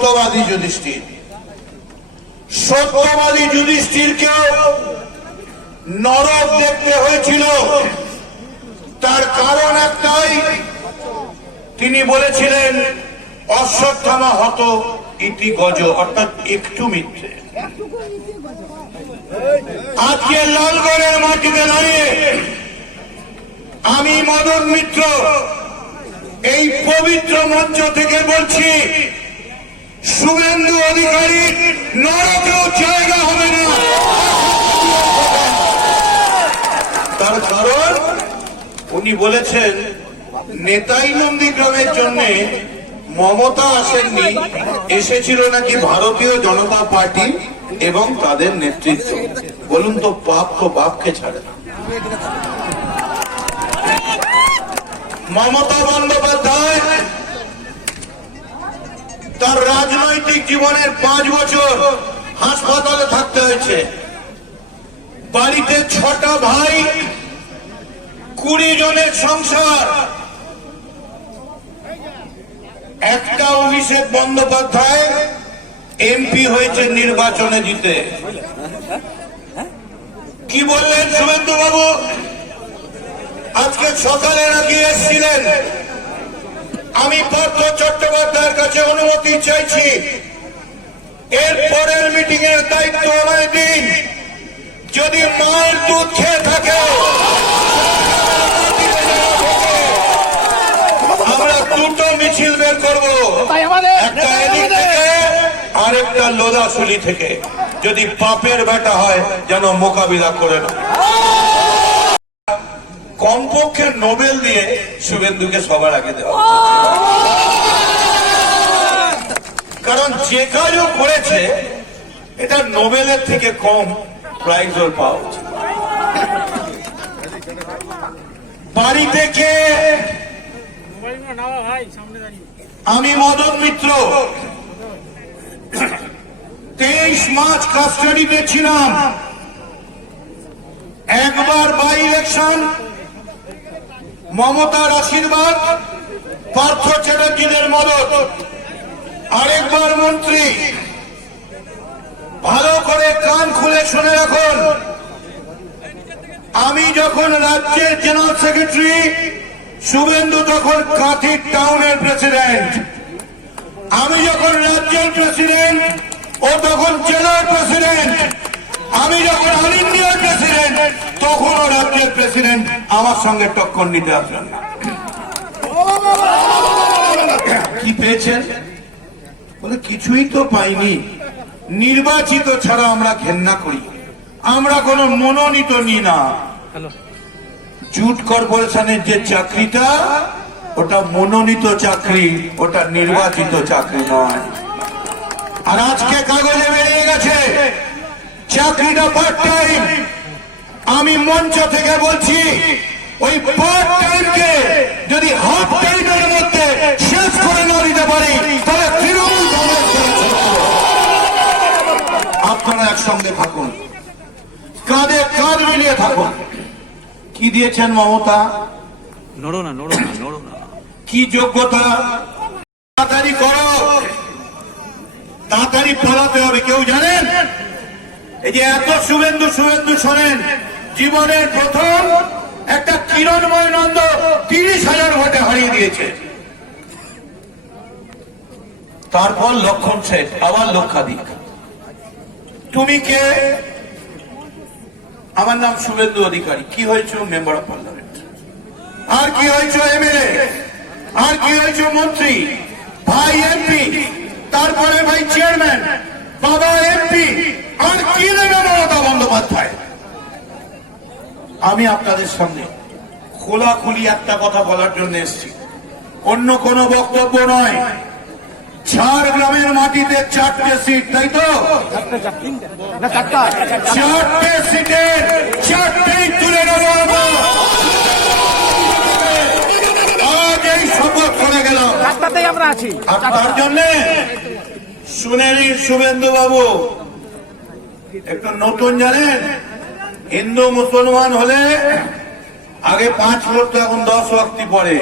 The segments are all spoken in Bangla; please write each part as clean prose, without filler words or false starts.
সত্যবাদী যুধিষ্ঠির। সত্যবাদী যুধিষ্ঠিরকেও নরক দেখতে হয়েছিল। তার কারণ একটাই, তিনি বলেছিলেন অশ্বত্থামা হত ইতি গজ, অর্থাৎ একটু মিথ্যে। আজকে লালগড়ের মাটিতে দাঁড়িয়ে আমি মদন মিত্র এই পবিত্র মঞ্চ থেকে বলছি, শুভেন্দু অধিকারী নরকেও জায়গা হবে না। তার কারণ উনি বলেছেন নেতাই নন্দীগ্রামের জন্য মমতা আসেননি, এসেছিল নাকি ভারতীয় জনতা পার্টি এবং তাদের নেতৃত্ব। বলুন তো পাপ তো বাপকে ছাড়ে না। মমতা বন্দ্যোপাধ্যায় তার রাজনৈতিক জীবনের 5 বছর হাসপাতালে থাকতে হয়েছে। বাড়িতে 6টা ভাই, 20 জনের সংসার। একটা অভিষেক বন্দ্যোপাধ্যায় এমপি হয়েছে নির্বাচনে জিতে। কি বললেন শুভেন্দু বাবু? আজকে সকালে নাকি এসেছিলেন, আমি পার্থ চট্টোপাধ্যায়ের কাছে অনুমতি চাইছি, এর পরের মিটিং এর দায়িত্ব আমায় দিন। যদি মায়ের দুধ খেয়ে থাকে আমরা 2টো মিছিল বের করবো, একটা এদিক থেকে আর একটা লোদাশুলি থেকে। যদি পাপের বেটা হয় যেন মোকাবিলা করে না। কমপক্ষে নোবেল দিয়ে শুভেন্দুকে সবার আগে দেওয়া, কারণ যে কাজও করেছে এটা নোবেলের থেকে কম প্রাইজ ওর পাওয়া উচিত। বাড়ি থেকে আমি মদন মিত্র 23 মার্চ কাস্টাডিতে ছিলাম। একবার বাই ইলেকশন, মমতার আশীর্বাদ, পার্থ চ্যাটার্জিদের মদত, আরেকবার মন্ত্রী। ভালো করে কান খুলে শুনে রাখুন, আমি যখন রাজ্যের জেনারেল সেক্রেটারি, শুভেন্দু তখন কাঁথি টাউনের প্রেসিডেন্ট। আমি যখন রাজ্যের প্রেসিডেন্ট, ও তখন জেলার প্রেসিডেন্ট। আমি যখন অল ইন্ডিয়ার প্রেসিডেন্ট, তখন ও রাজ্যের প্রেসিডেন্ট। আমার সঙ্গে টক্কর নিতে আসবেন না। কি পেয়েছেন? বলে কিছুই তো পাইনি। নির্বাচিত ছাড়া আমরা ঘেন্না করি, আমরা কোনো মনোনীত নিই না। জুট কর্পোরেশনের যে চাকরিটা, ওটা মনোনীত চাকরি, ওটা নির্বাচিত চাকরি নয়। আর আজকে কাগজে বেরিয়ে গেছে চাকরিটা পার্ট টাইম। আমি মঞ্চ থেকে বলছি, ওই পার্ট টাইমকে যদি হাফ টাইমের মধ্যে শেষ করে না দিতে পারি, তাহলে তৃণমূল কংগ্রেস করে ছাড়বো। আপনারা একসঙ্গে থাকুন, কাঁধে কাঁধ মিলিয়ে থাকুন। কি দিয়েছেন মমতা? নড়ো না, নড়ো না, নড়ো না। কি যোগ্যতা? তাড়াতাড়ি করো, তাড়াতাড়ি পালাতে হবে। কেউ জানেন? এই যে এত শুভেন্দু শুভেন্দু শোনেন, জীবনের প্রথম একটা কিরণময় নন্দ 30,000 ভোটে হারিয়ে দিয়েছে। তারপর লক্ষণ শেঠ, আবার লক্ষাধিক। তুমি কে? আমার নাম শুভেন্দু অধিকারী। কি হয়েছে? Member of parliament. আর কি হয়েছে? এমএলএ। আর কি হয়েছে? মন্ত্রী। ভাই এমপি, তারপরে ভাই চেয়ারম্যান, বাবা এমপি। আর কি নেবে মমতা বন্দ্যোপাধ্যায়? আমি আপনাদের সামনে খোলাখুলি একটা কথা বলার জন্য এসেছি, অন্য কোনো বক্তব্য নয়। ঝাড়গ্রামের মাটিতে 4টে সিট, তাই তো? 4টে সিটের 4টেই তুলে নেব। আজ এই শপথ করে গেলাম। আমরা আছি। আর তার জন্য শুনে নিন শুভেন্দু বাবু, একটু নতুন জানেন, হিন্দু মুসলমান হলে আগে 5 ওয়াক্ত, এখন 10 ওয়াক্ত পড়ে।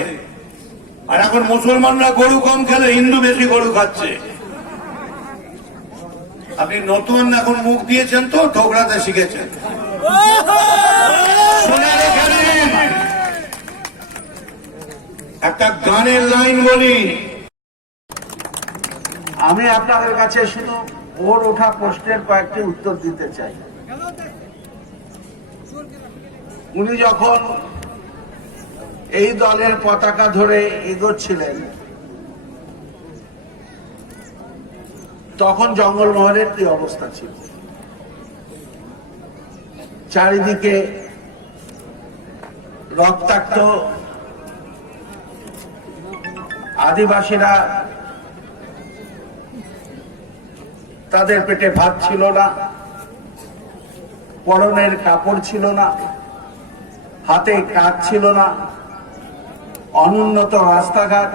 আর এখন মুসলমানরা গরু কম খেলে, হিন্দু বেশি গরু খাচ্ছে। আপনি নতুন এখন মুখ দিয়েছেন তো ঠোকরাতে শিখেছেন। শুনে রেখে দিন, একটা গানের লাইন বলি। আমি আপনাদের কাছে শুধু ওর ওঠা প্রশ্নের কয়েকটি উত্তর দিতে চাই। উনি যখন এই দলের পতাকা ধরে এগোচ্ছিলেন তখন জঙ্গলমহলের কি অবস্থা ছিল? চারিদিকে রক্তাক্ত আদিবাসীরা, তাদের পেটে ভাত ছিল না, পরনের কাপড় ছিল না, হাতে কাজ ছিল না, অনুন্নত রাস্তাঘাট,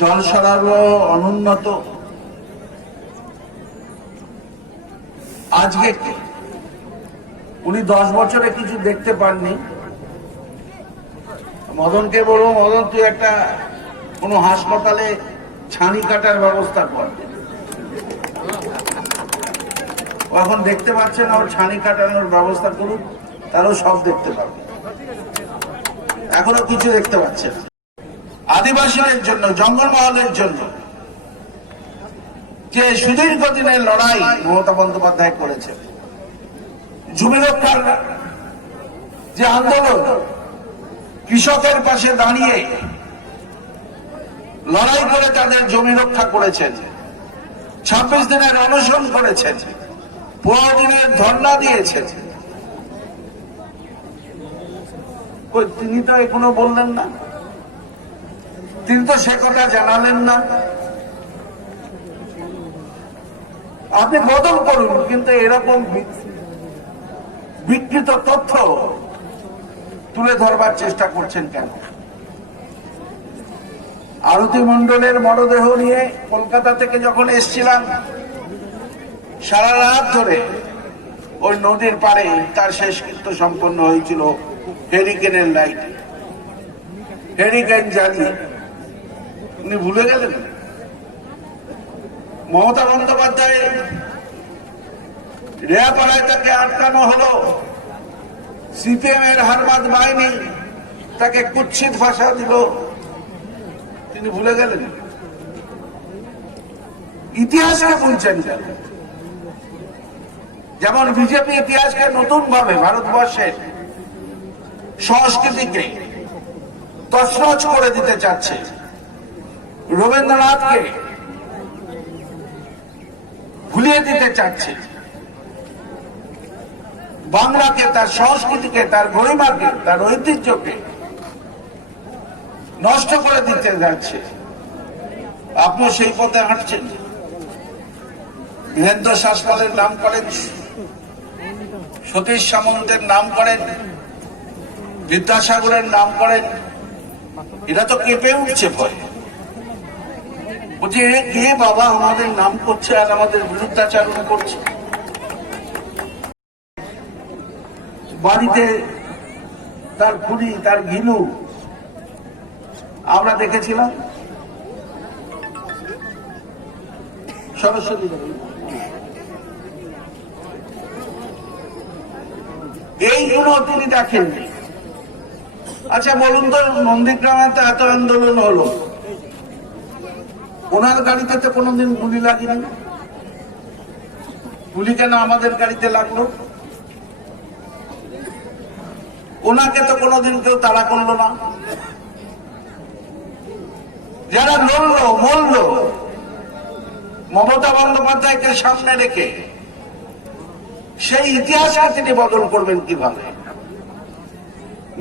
জল সরবরাহ অনুন্নত। আজকে উনি 10 বছরে কিছু দেখতে পাননি। মদনকে বলবো, মদন তুই একটা কোনো হাসপাতালে ছানি কাটার ব্যবস্থা কর। ও এখন দেখতে পাচ্ছে না, ওর ছানি কাটানোর ব্যবস্থা করুন, তারও সব দেখতে পাবে। এখনো কিছু দেখতে পাচ্ছে না। আদিবাসীদের জন্য, জঙ্গলমহলের জন্য যে সুদীর্ঘ দিনের লড়াই মমতা বন্দ্যোপাধ্যায় করেছে, জমি রক্ষার যে আন্দোলন, কৃষকের পাশে দাঁড়িয়ে লড়াই করে তাদের জমি রক্ষা করেছেন, 26 দিনের অনশন করেছেন, 15 দিনের ধর্ণা দিয়েছেন, তিনি তো এখনো বললেন না, তিনি তো সে কথা জানালেন না। আপনি বদল করুন, কিন্তু এরকম বিকৃত তথ্য তুলে ধরবার চেষ্টা করছেন কেন? আরতি মণ্ডলের মরদেহ নিয়ে কলকাতা থেকে যখন এসছিলাম, সারা রাত ধরে ওই নদীর পাড়ে তার শেষকৃত্য সম্পন্ন হয়েছিল হেরিকেনের লাইট, হেরিকেন জ্বালিয়ে। উনি ভুলে গেলেন? মমতা বন্দ্যোপাধ্যায় রেয়াপাড়ায় তাকে আটকানো হলো, সিপিএম এর হারমাদ বাহিনী তাকে কুৎসিত ভাষা দিল, তিনি ভুলে গেলেন? ইতিহাসকে বলছেন কেন? যেমন বিজেপি ইতিহাসকে নতুন ভাবে ভারতবর্ষের সংস্কৃতিকে তছনছ করে দিতে চাচ্ছে, রবীন্দ্রনাথকে ভুলিয়ে দিতে চাচ্ছে, বাংলাকে, তার সংস্কৃতিকে, তার গরিমাকে, তার ঐতিহ্যকে নষ্ট করে দিতে যাচ্ছে। আপনিও সেই পথে হাঁটছেন। বীরেন্দ্র শাসমলের নাম করেন, সতীশ সামন্তের নাম করেন, বিদ্যাসাগরের নাম করেন, এরা তো কেঁপে উঠছে ভয়। বলছে কে বাবা আমাদের নাম করছে আর আমাদের বিরুদ্ধাচারণ করছে। বাড়িতে তার খুঁড়ি, তার ঘিলু আমরা দেখেছিলাম। সরস্বতী এইগুলো তিনি দেখেননি। আচ্ছা বলুন তো, নন্দীগ্রামে তো এত আন্দোলন হলো, ওনার গাড়িতে তো কোনোদিন গুলি লাগেনি, গুলি কেন আমাদের গাড়িতে লাগলো? ওনাকে তো কোনোদিন কেউ তাড়া করলো না। যারা লড়লো, মরলো, মমতা বন্দ্যোপাধ্যায়কে সামনে রেখে, সেই ইতিহাসকে তিনি বদল করবেন কিভাবে?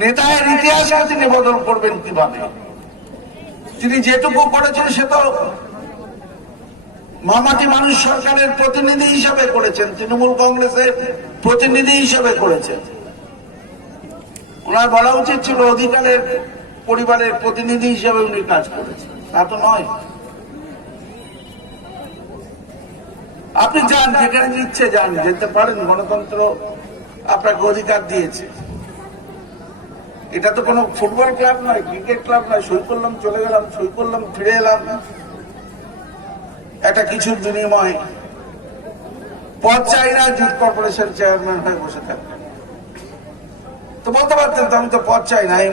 নেতায়ের ইতিহাসকে তিনি বদল করবেন কিভাবে? তিনি যেটুকু করেছেন সে তো মামাটি মানুষ সরকারের প্রতিনিধি হিসাবে করেছেন, তৃণমূল কংগ্রেসের প্রতিনিধি হিসাবে করেছেন। ওনার বলা উচিত ছিল অধিকারের পরিবারের প্রতিনিধি হিসাবে উনি কাজ করেছেন, তা তো নয়। আপনি যান, যেখানে ইচ্ছে যান, যেতে পারেন, গণতন্ত্র আপনাকে অধিকার দিয়েছে। এটা তো কোনো ফুটবল ক্লাব নয়, ক্রিকেট ক্লাব নয়, সই করলাম চলে গেলাম, সই করলাম ফিরে এলাম, একটা কিছুর বিনিময় পদ চাই না, জুট কর্পোরেশন চেয়ারম্যান হয়ে বসে থাকবেন। তো বলতে পারতেন তো আমি তো পদ চাই না, এই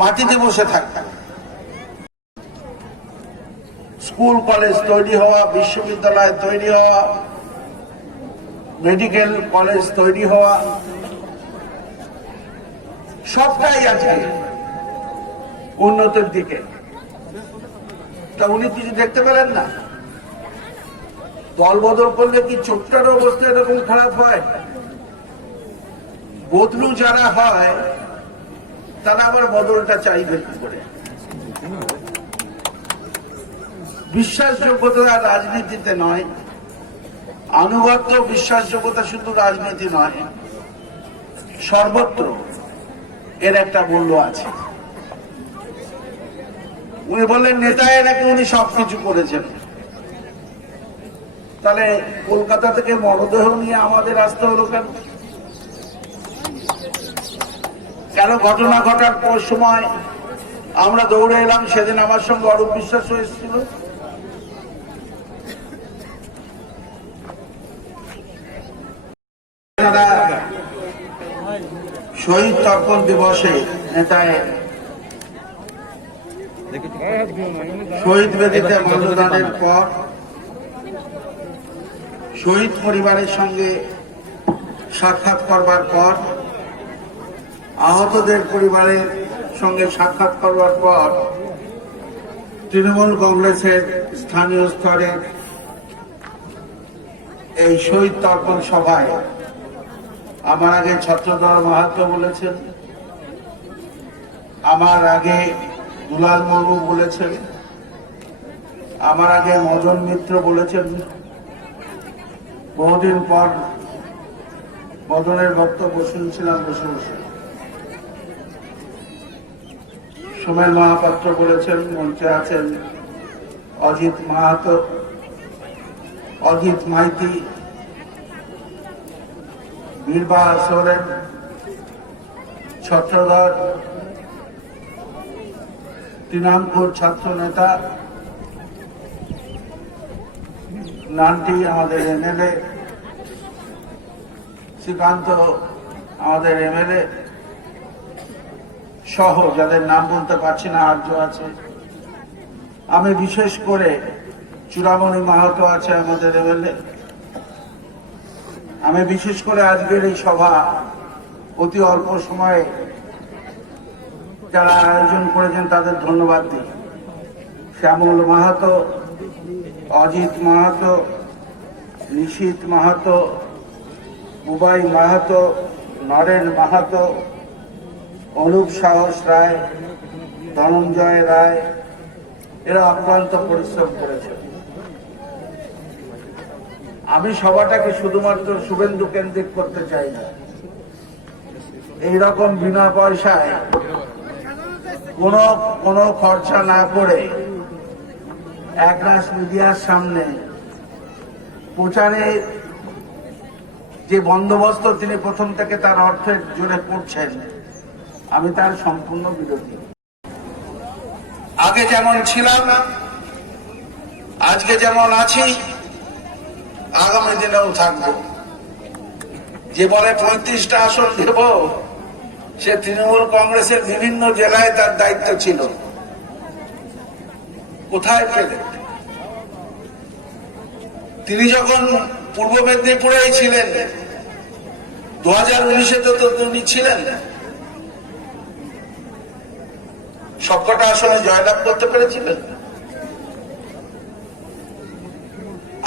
মাটিতে বসে থাকতাম। স্কুল কলেজ তৈরি হওয়া, বিশ্ববিদ্যালয় তৈরি হওয়া, মেডিকেল কলেজ তৈরি হওয়া, সবটাই আছে উন্নতির দিকে। তা উনি কিছু দেখতে পেলেন না? দল বদল করলে কি চোখটার অবস্থা এরকম খারাপ হয়? বদলু যারা হয় তারা আবার বদলটা চাইবে কি করে? বিশ্বাসযোগ্যতা রাজনীতিতে নয়, আনুগত্য বিশ্বাসযোগ্যতা শুধু রাজনীতি নয়, সর্বত্র এর একটা মূল্য আছে। উনি বললেন নেতায় নাকি উনি সবকিছু করেছেন। তাহলে কলকাতা থেকে মরদেহ নিয়ে আমাদের আসতে হলো কেন? কেন ঘটনা ঘটার পর সময় আমরা দৌড়ে এলাম? সেদিন আমার সঙ্গে অরূপ বিশ্বাস হয়েছিল। শহীদ তর্পণ দিবসে নেতায় শহীদ বেদিতে মাল্যদানের পর শহীদ পরিবারের সঙ্গে সাক্ষাৎ করবার পর, আহতদের পরিবারের সঙ্গে সাক্ষাৎ করবার পর তৃণমূল কংগ্রেসের স্থানীয় স্তরের এই শহীদ তর্পণ সভায় আমার আগে ছত্রধর মাহাতো বলেছেন, আমার আগে দুলাল মুর্মু বলেছেন, আমার আগে মদন মিত্র বলেছেন। বহুদিন পর মদনের বক্তব্য শুনছিলাম বসে বসে। সোমেন মহাপাত্র বলেছেন, মঞ্চে আছেন অজিত মাহাতো, অজিত মাইতি, বীরবা সোরেন, ছত্রধর, তৃণমূল ছাত্র নেতা নানটি আমাদের এমএলএ, শ্রীকান্ত আমাদের এমএলএ সহ যাদের নাম বলতে পারছি না, আর্য আছে। আমি বিশেষ করে চূড়ামণি মাহাতো আছে আমাদের এমএলএ। আমি বিশেষ করে আজকের এই সভা অতি অল্প সময়ে যারা আয়োজন করেছেন তাদের ধন্যবাদ দিই। শ্যামল মাহাতো, অজিত মাহাতো, নিশীত মাহাতো, বুবাই মাহাতো, নরেন মাহাতো, অনুপ সাহস রায়, ধনঞ্জয় রায়, এরা অক্লান্ত পরিশ্রম করেছে। আমি সভাটাকে শুধুমাত্র শুভেন্দু কেন্দ্রিক করতে চাই না। এইরকম বিনা পয়সায় কোনো খরচা না করে একরাশ মিডিয়ার সামনে প্রচারে যে বন্দোবস্ত তিনি প্রথম থেকে তার অর্থের জোরে করছেন, আমি তার সম্পূর্ণ বিরোধী। আগে যেমন ছিলাম, আজকে যেমন আছি, আগামী দিনেও থাকবো। যে বলে 35টা আসন দেব, সে তৃণমূল কংগ্রেসের বিভিন্ন জেলায় তার দায়িত্ব ছিল। কোথায় পেলে? তিনি যখন পূর্ব মেদিনীপুরেই ছিলেন, 2019-এ তো তিনি ছিলেন, সবকটা আসনে জয়লাভ করতে পেরেছিলেন।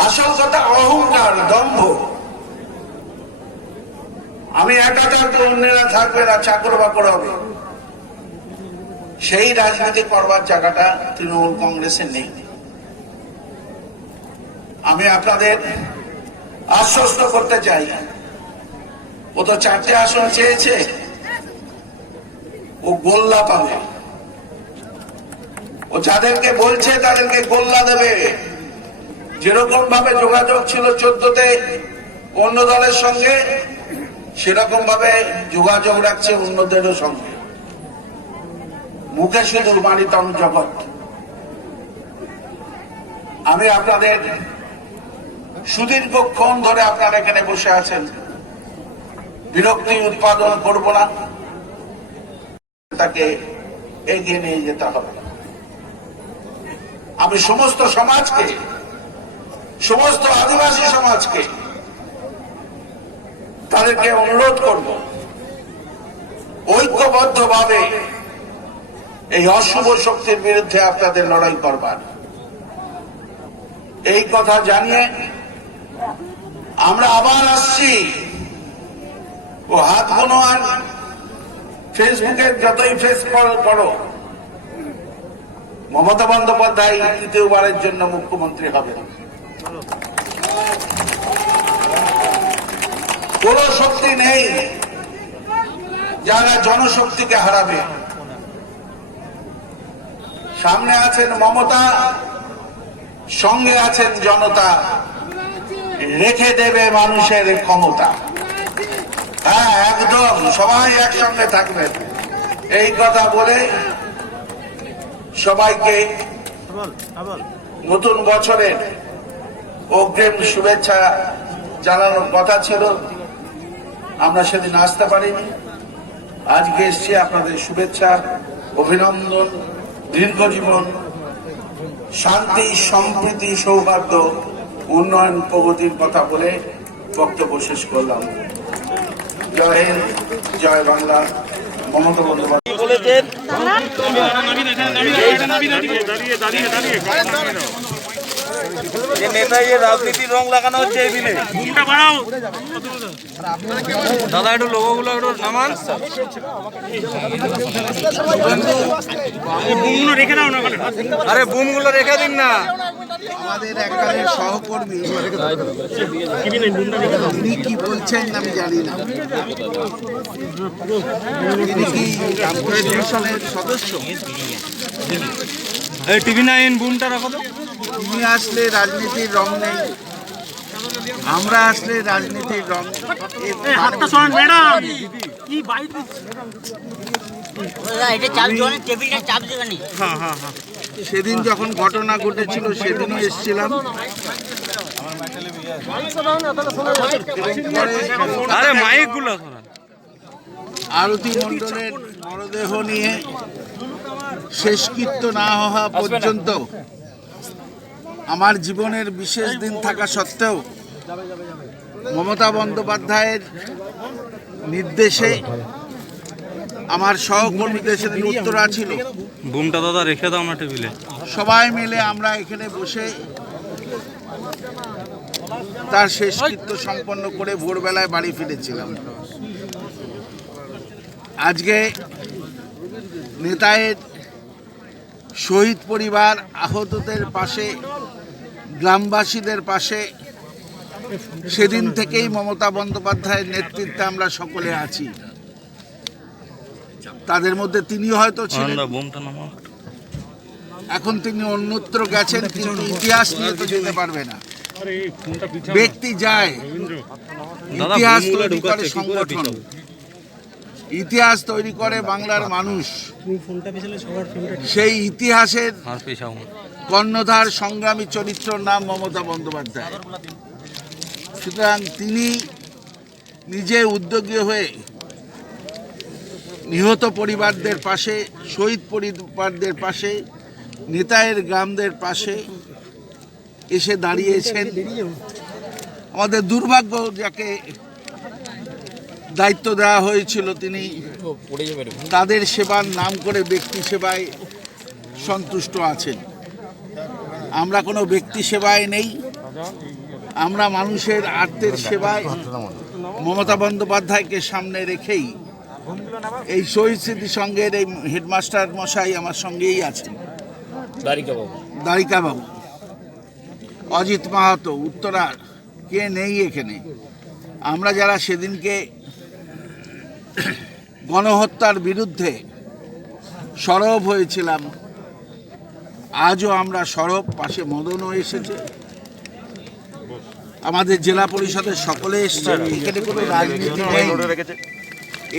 আসল কথা অহংকার, দম্ভ। আমি একা থাকবো, অন্যেরা থাকবে না, চাকর বাকর হবে, সেই রাজনীতি করবার জায়গাটা তৃণমূল কংগ্রেসের নেই। আমি আপনাদের আশ্বস্ত করতে চাই, ও তো 4টে আসন চেয়েছে, ও গোল্লা পাবে। ও যাদেরকে বলছে তাদেরকে গোল্লা দেবে। যেরকম ভাবে যোগাযোগ ছিল 14তে অন্য দলের সঙ্গে, সেরকম ভাবে যোগাযোগ রাখছে অন্যদেরও সঙ্গে। মুখে শুধু মানিতম জগৎ। আমি আপনাদের সুদীর্ঘক্ষণ ধরে আপনারা এখানে বসে আছেন, বিরক্তি উৎপাদন করব না, তাকে এগিয়ে নিয়ে যেতে হবে। আমি সমস্ত সমাজকে, সমস্ত আদিবাসী সমাজকে তাদেরকে অনুরোধ করব ঐক্যবদ্ধভাবে এই অশুভ শক্তির বিরুদ্ধে আপনাদের লড়াই করবার। এই কথা জানিয়ে আমরা আবার আসছি। ও হাত গোনো আর ফেসবুকে যতই ফেস করো, মমতা বন্দ্যোপাধ্যায় তৃতীয়বারের জন্য মুখ্যমন্ত্রী হবে। কোন শক্তি নেই যারা জনশক্তিকে হারাবে। সামনে আছেন মমতা, সঙ্গে আছেন জনতা, রেখে দেবে মানুষের ক্ষমতা। হ্যাঁ, একদম সবাই একসঙ্গে থাকবেন। এই কথা বলে সবাইকে নতুন বছরের অগ্রিম শুভেচ্ছা জানানোর কথা ছিল, আমরা সেদিন আসতে পারিনি। আজকে এসছি আপনাদের শুভেচ্ছা, অভিনন্দন, দীর্ঘ জীবন, শান্তি, সম্প্রীতি, সৌহার্দ্য, উন্নয়ন, প্রগতির কথা বলে বক্তব্য শেষ করলাম। জয় হিন্দ, জয় বাংলা। মমতা বন্দ্যোপাধ্যায় বলেছেন যে নেতাই রাজনীতির রং লাগানো হচ্ছে এই বিলে। দাদা একটু লোগোগুলো একটু নামান। আরে বুমগুলো রেখে দিন না। আমাদের একজনের সহকর্মী, তিনি কি বলছেন আমি জানি না। তিনি কি কমিশনের সদস্য? এই TV9 বুমটা রাখো তো। তুমি আসলে রাজনীতির রং নেই, আমরা আসলে রাজনীতির রং। সেদিন যখন ঘটনা ঘটেছিল সেদিনও এসেছিলাম। আরে মাইক গুলো আরতি মণ্ডলের মরদেহ নিয়ে শেষকৃত্য না হওয়া পর্যন্ত আমার জীবনের বিশেষ দিন থাকা সত্ত্বেও মমতা বন্দ্যোপাধ্যায়ের নির্দেশে আমার সহকর্মীদের সেদিন উত্তরা ছিল। বুমটা দাদা রেখে দাও না টেবিলে। সবাই মিলে আমরা এখানে বসে তার শেষকৃত্য সম্পন্ন করে ভোরবেলায় বাড়ি ফিরেছিলাম। আজকে নেতায়ের শহীদ পরিবার, আহতদের পাশে, গ্রামবাসীদের পাশে সেদিন থেকেই মমতা বন্দ্যোপাধ্যায়ের নেতৃত্বে আমরা সকলে আছি। তাদের মধ্যে তিনি হয়তো ছিলেন, এখন তিনি অন্যত্র গেছেন, কিন্তু ইতিহাস নিয়ে তো যেতে পারবে না। ব্যক্তি যায়, ইতিহাস তৈরি করে সংগঠন, ইতিহাস তৈরি করে বাংলার মানুষ। সেই ইতিহাসের কর্ণধার সংগ্রামী চরিত্রের নাম মমতা বন্দ্যোপাধ্যায়। সুতরাং তিনি নিজে উদ্যোগী হয়ে নিহত পরিবারদের পাশে, শহীদ পরিবারদের পাশে, নেতায়ের গ্রামদের পাশে এসে দাঁড়িয়েছেন। আমাদের দুর্ভাগ্য, যাকে দায়িত্ব দেওয়া হয়েছিল তিনি তাদের সেবার নাম করে ব্যক্তি সেবায় সন্তুষ্ট আছেন। আমরা কোনো ব্যক্তি সেবায় নেই, আমরা মানুষের আর্তের সেবায় মমতা বন্দ্যোপাধ্যায়কে সামনে রেখেই এই শহীদ স্মৃতি সংঘের এই হেডমাস্টার মশাই আমার সঙ্গেই আছেন, দ্বারিকা বাবু, অজিত মাহাতো, উত্তরার কে নেই এখানে। আমরা যারা সেদিনকে গণহত্যার বিরুদ্ধে সরব হয়েছিলাম, আজও আমরা সরব। পাশে মদনও এসেছে, আমাদের জেলা পরিষদের সকলে এসেছে। এখানে কোনো রাজনীতি নেই,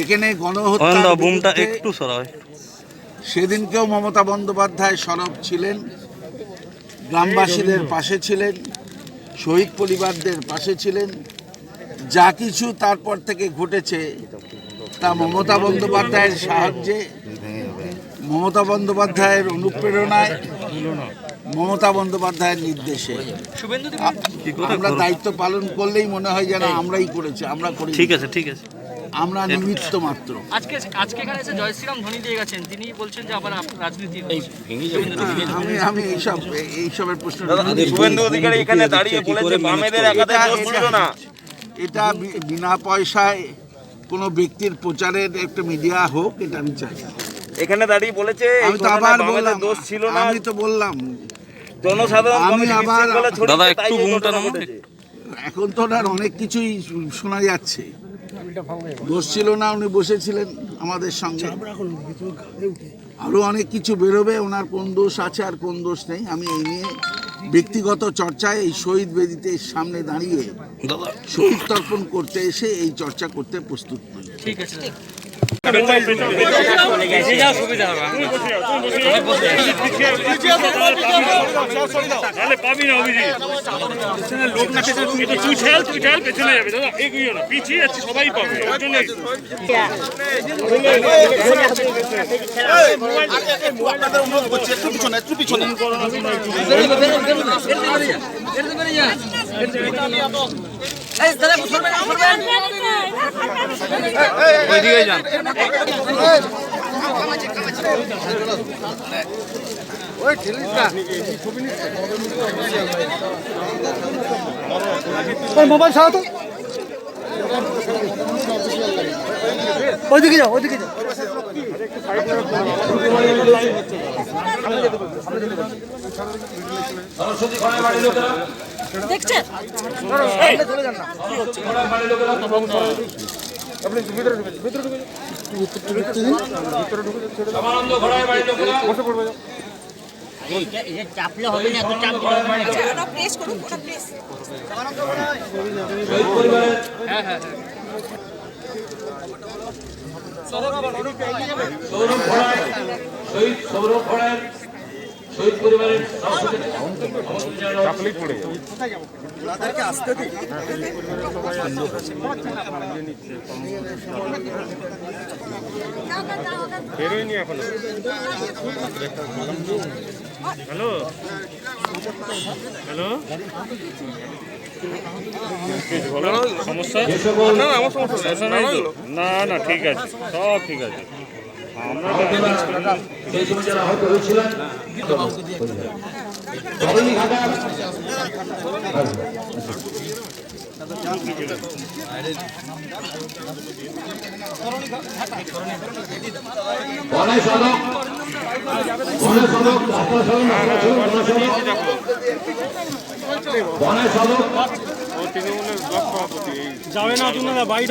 এখানে গণহত্যা। একটু সরাই। সেদিনকেও মমতা বন্দ্যোপাধ্যায় সরব ছিলেন, গ্রামবাসীদের পাশে ছিলেন, শহীদ পরিবারদের পাশে ছিলেন। যা কিছু তারপর থেকে ঘটেছে তা মমতা বন্দ্যোপাধ্যায়ের সাহায্যে, মমতা বন্দ্যোপাধ্যায়ের অনুপ্রেরণায়, মমতা বন্দ্যোপাধ্যায়ের নির্দেশে আমরা দায়িত্ব পালন করলেই মনে হয় যেন আমরাই করেছি, আমরা করি। ঠিক আছে ঠিক আছে। আমরা নিমিত্ত মাত্র। আজকে এখানে এসে জয় শ্রীরাম ধ্বনি দিয়ে গেছেন, তিনি বলছেন যে আবার রাজনীতি আমি এইসবের প্রশ্ন শুভেন্দু অধিকারী এখানে দাঁড়িয়ে বলেছে বামেদের একাধিক দোষ ছিল না। এটা বিনা পয়সায় কোনো ব্যক্তির প্রচারের একটা মিডিয়া হোক, এটা আমি চাই। এখানে দাঁড়িয়ে বলেছে আমি তো আবার বললাম, দোষ ছিল না, আমি তো বললাম জনসাধারণ আমি আবার দাদা একটু বুমটা নামাতে। এখন তো ওনার অনেক কিছুই শোনা যাচ্ছে। দোষ ছিল না, উনি বসেছিলেন আমাদের সঙ্গে। আরো অনেক কিছু বেরোবে, ওনার কোন দোষ আছে আর কোন দোষ নেই। আমি এই নিয়ে ব্যক্তিগত চর্চায় এই শহীদ বেদিতে সামনে দাঁড়িয়ে শহীদ তর্পণ করতে এসে এই চর্চা করতে প্রস্তুত নই। ঠিক আছে। সবাই পাবে। ওইদিকে যান। মোবাইল ছাড়া তো, ওইদিকে যাও, ওইদিকে যাও। দেখছেন চাপলে হবে না, ওটা প্রেস করুন, ওটা প্রেস। শহীদ পরিবারের বেরোয়নি এখনো। হ্যালো হ্যালো, সমস্যা? না না ঠিক আছে, সব ঠিক আছে। আমরা যারা আহত হয়েছিলেন তৃণমূলের ব্লক সভাপতি যাবে না আপনারা বাইরে।